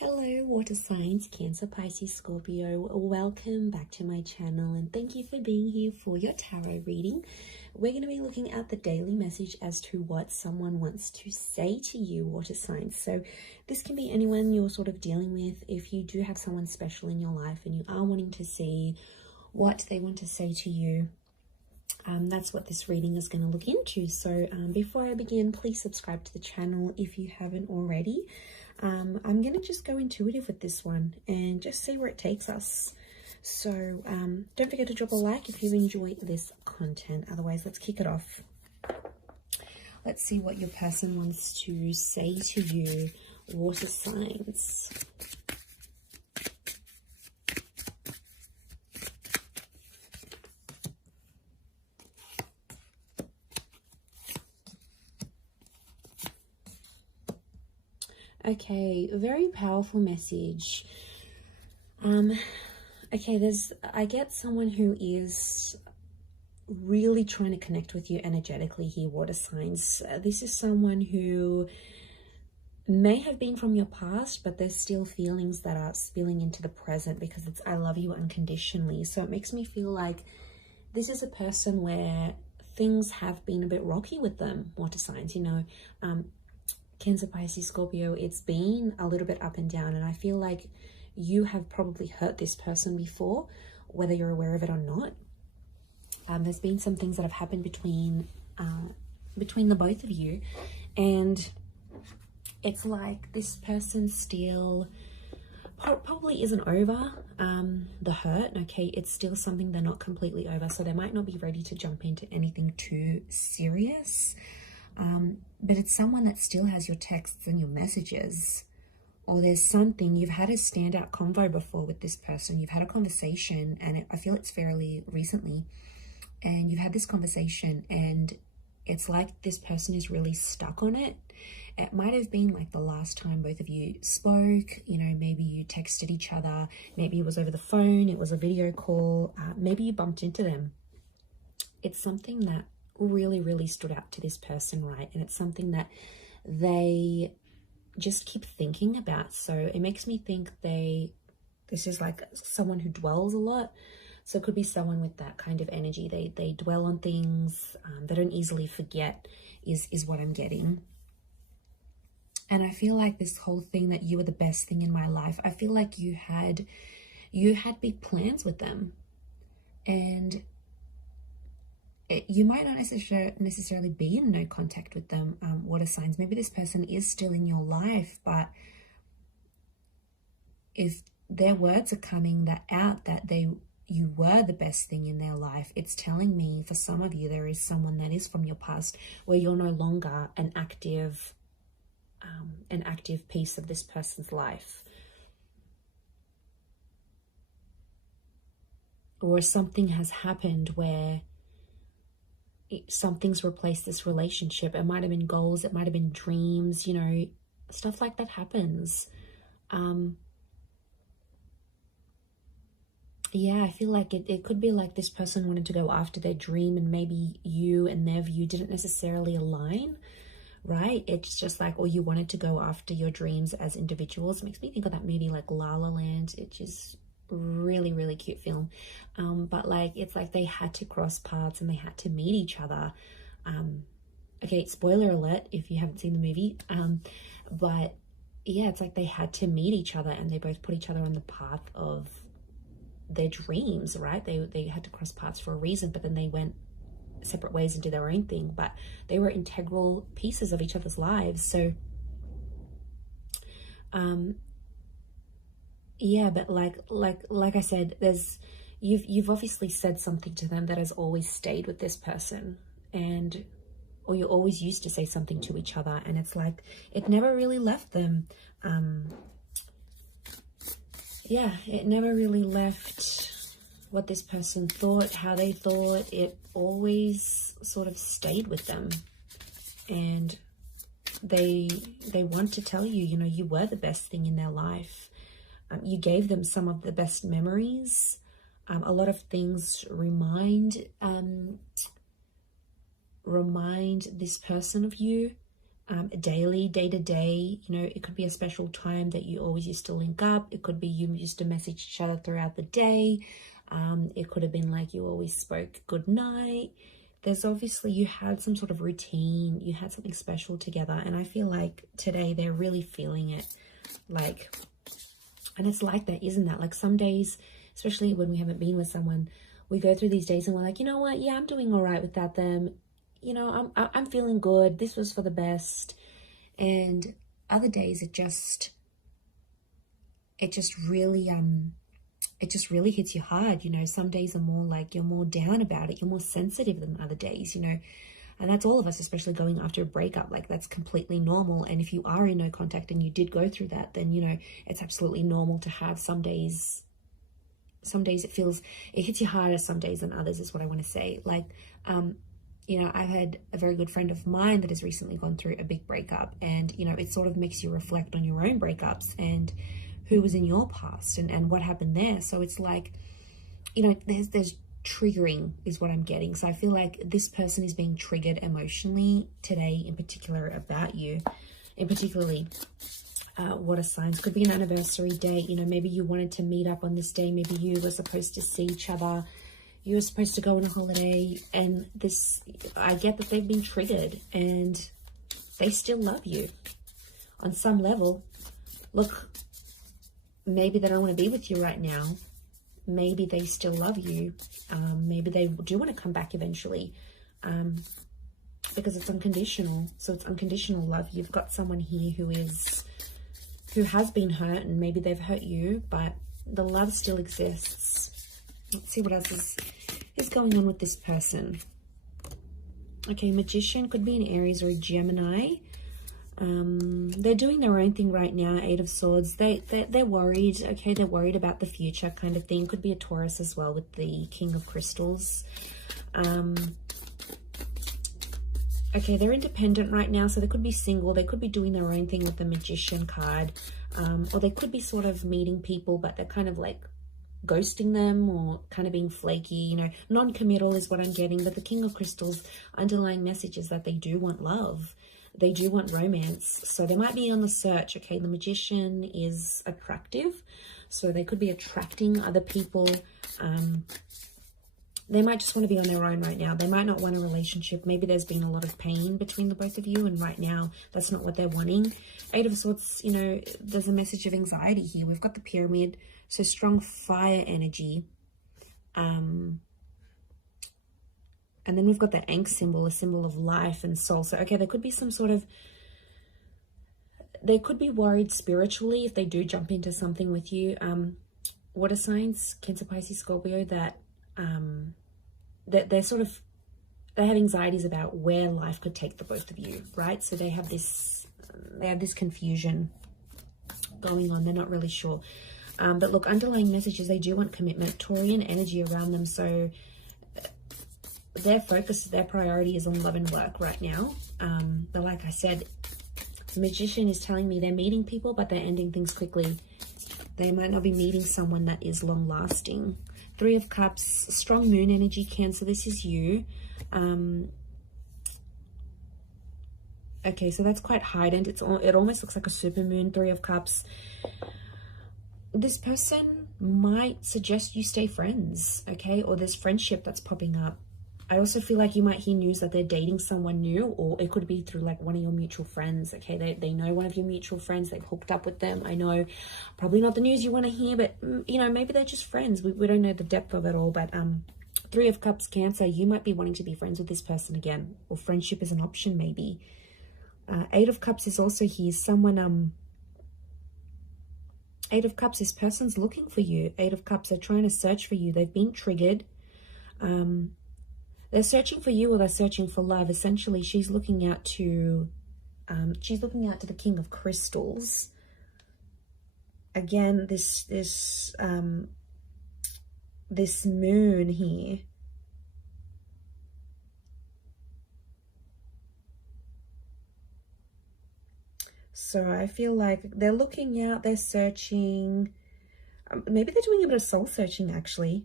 Hello, water signs, Cancer, Pisces, Scorpio. Welcome back to my channel and thank you for being here for your tarot reading. We're going to be looking at the daily message as to what someone wants to say to you, water signs. So this can be anyone you're sort of dealing with. If you do have someone special in your life and you are wanting to see what they want to say to you, that's what this reading is going to look into. So before I begin, please subscribe to the channel if you haven't already. I'm going to just go intuitive with this one and just see where it takes us. So don't forget to drop a like if you enjoy this content. Otherwise, let's kick it off. Let's see what your person wants to say to you, water signs. Okay, very powerful message. Okay, I get someone who is really trying to connect with you energetically here, water signs. This is someone who may have been from your past, but there's still feelings that are spilling into the present because it's I love you unconditionally. So it makes me feel like this is a person where things have been a bit rocky with them, water signs, you know. Cancer, Pisces, Scorpio, it's been a little bit up and down, and I feel like you have probably hurt this person before, whether you're aware of it or not. There's been some things that have happened between the both of you, and it's like this person still probably isn't over the hurt. Okay, it's still something they're not completely over, so they might not be ready to jump into anything too serious. But it's someone that still has your texts and your messages, or there's something, you've had a standout convo before with this person. You've had a conversation, and I feel it's fairly recently, and you've had this conversation and it's like this person is really stuck on it. It might have been like the last time both of you spoke, you know, maybe you texted each other, maybe it was over the phone, it was a video call, maybe you bumped into them. It's something that really stood out to this person, right? And it's something that they just keep thinking about. So it makes me think this is like someone who dwells a lot. So it could be someone with that kind of energy. They dwell on things, they don't easily forget is what I'm getting. And I feel like this whole thing that you were the best thing in my life, I feel like you had big plans with them, and you might not necessarily be in no contact with them, water signs. Maybe this person is still in your life, but if their words are coming out that you were the best thing in their life, it's telling me for some of you there is someone that is from your past where you're no longer an active piece of this person's life. Or something has happened where something's replaced this relationship. It might have been goals, it might have been dreams, you know, stuff like that happens. Yeah, I feel like it could be like this person wanted to go after their dream, and maybe you and their view didn't necessarily align, right? It's just like, or you wanted to go after your dreams as individuals. It makes me think of that movie like La La Land, which is really cute film, but like it's like they had to cross paths and they had to meet each other. Okay, spoiler alert if you haven't seen the movie, but yeah, it's like they had to meet each other and they both put each other on the path of their dreams, right? They had to cross paths for a reason, but then they went separate ways and did their own thing, but they were integral pieces of each other's lives. So yeah, but like I said, you've obviously said something to them that has always stayed with this person, or you always used to say something to each other, and it's like it never really left them. Yeah, it never really left what this person thought, how they thought. It always sort of stayed with them, and they want to tell you, you know, you were the best thing in their life. You gave them some of the best memories. A lot of things remind this person of you. daily, day to day. You know, it could be a special time that you always used to link up. It could be you used to message each other throughout the day. It could have been like you always spoke good night. There's obviously, you had some sort of routine, you had something special together, and I feel like today they're really feeling it. Like, and it's like that, isn't that? Like some days, especially when we haven't been with someone, we go through these days and we're like, you know what, yeah, I'm doing all right without them. You know, I'm feeling good. This was for the best. And other days it just really hits you hard. You know, some days are more like you're more down about it, you're more sensitive than other days, you know. And that's all of us, especially going after a breakup. Like, that's completely normal. And if you are in no contact and you did go through that, then, you know, it's absolutely normal to have some days it hits you harder some days than others, is what I want to say. Like, you know, I've had a very good friend of mine that has recently gone through a big breakup, and, you know, it sort of makes you reflect on your own breakups and who was in your past and what happened there. So it's like, you know, there's triggering is what I'm getting. So I feel like this person is being triggered emotionally today, in particular about you, in particularly water signs. Could be an anniversary date. You know, maybe you wanted to meet up on this day. Maybe you were supposed to see each other. You were supposed to go on a holiday, and this, I get that they've been triggered and they still love you on some level. Look, maybe they don't want to be with you right now. Maybe they still love you. Maybe they do want to come back eventually, because it's unconditional. So it's unconditional love. You've got someone here who has been hurt, and maybe they've hurt you, but the love still exists. Let's see what else is going on with this person. Okay, Magician could be an Aries or a Gemini. They're doing their own thing right now. 8 of Swords. They're worried. Okay, they're worried about the future kind of thing. Could be a Taurus as well with the King of Crystals. Okay, they're independent right now, so they could be single. They could be doing their own thing with the Magician card. Or they could be sort of meeting people, but they're kind of like ghosting them or kind of being flaky, you know. Non-committal is what I'm getting. But the King of Crystals, underlying message is that they do want love. They do want romance. So they might be on the search. Okay, the Magician is attractive, so they could be attracting other people. They might just want to be on their own right now. They might not want a relationship. Maybe there's been a lot of pain between the both of you, and right now that's not what they're wanting. 8 of Swords, you know, there's a message of anxiety here. We've got the Pyramid, so strong fire energy. And then we've got the Ankh symbol, a symbol of life and soul. So, okay, there could be some sort of, they could be worried spiritually if they do jump into something with you. Water signs, Cancer, Pisces, Scorpio, that they're sort of, they have anxieties about where life could take the both of you, right? So they have this confusion going on. They're not really sure. But look, underlying messages, they do want commitment, Taurian energy around them. So their focus, their priority is on love and work right now. But like I said, the Magician is telling me they're meeting people, but they're ending things quickly. They might not be meeting someone that is long lasting. 3 of Cups, strong moon energy, Cancer, this is you. Okay, so that's quite heightened. It almost looks like a super moon. 3 of Cups. This person might suggest you stay friends, okay? Or there's friendship that's popping up. I also feel like you might hear news that they're dating someone new, or it could be through like one of your mutual friends, okay? They know one of your mutual friends, they've hooked up with them. I know probably not the news you want to hear, but you know, maybe they're just friends. We don't know the depth of it all, but 3 of Cups, Cancer, you might be wanting to be friends with this person again, or friendship is an option maybe. 8 of Cups is also here. Someone, 8 of Cups, this person's looking for you. 8 of Cups, they're trying to search for you. They've been triggered. They're searching for you, or they're searching for love. Essentially, she's looking out to the King of Crystals. Again, this moon here. So I feel like they're looking out, they're searching. Maybe they're doing a bit of soul searching, actually.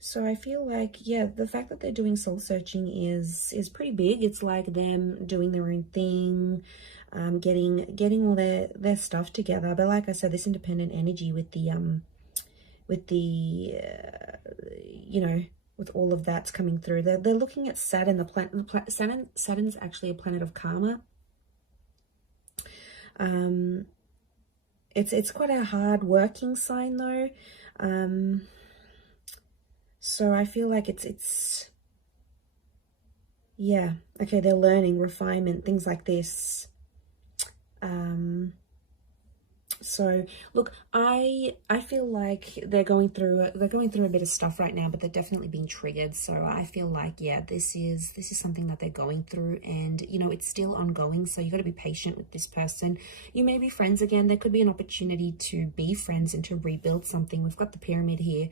So I feel like, yeah, the fact that they're doing soul searching is pretty big. It's like them doing their own thing, getting all their stuff together. But like I said, this independent energy with the you know, with all of that's coming through, they're looking at Saturn. Saturn's actually a planet of karma. It's quite a hard working sign though. So I feel like it's yeah, okay, they're learning, refinement, things like this. So look, I feel like they're going through a bit of stuff right now, but they're definitely being triggered. So I feel like, yeah, this is something that they're going through, and you know, it's still ongoing. So you got to be patient with this person. You may be friends again. There could be an opportunity to be friends and to rebuild something. We've got the pyramid here.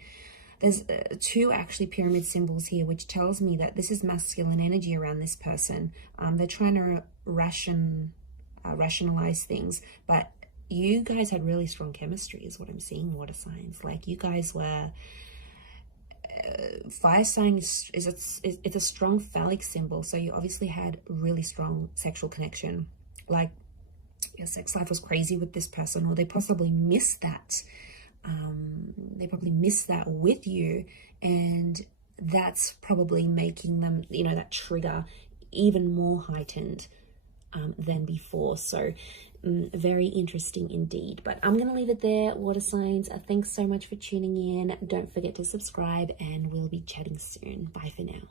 There's two actually pyramid symbols here, which tells me that this is masculine energy around this person. They're trying to rationalize things, but you guys had really strong chemistry is what I'm seeing, water signs. Like you guys were, fire sign it's a strong phallic symbol. So you obviously had really strong sexual connection. Like your sex life was crazy with this person, or they possibly missed that. They probably missed that with you, and that's probably making them, you know, that trigger even more heightened than before. So very interesting indeed. But I'm going to leave it there, water signs. Thanks so much for tuning in. Don't forget to subscribe, and we'll be chatting soon. Bye for now.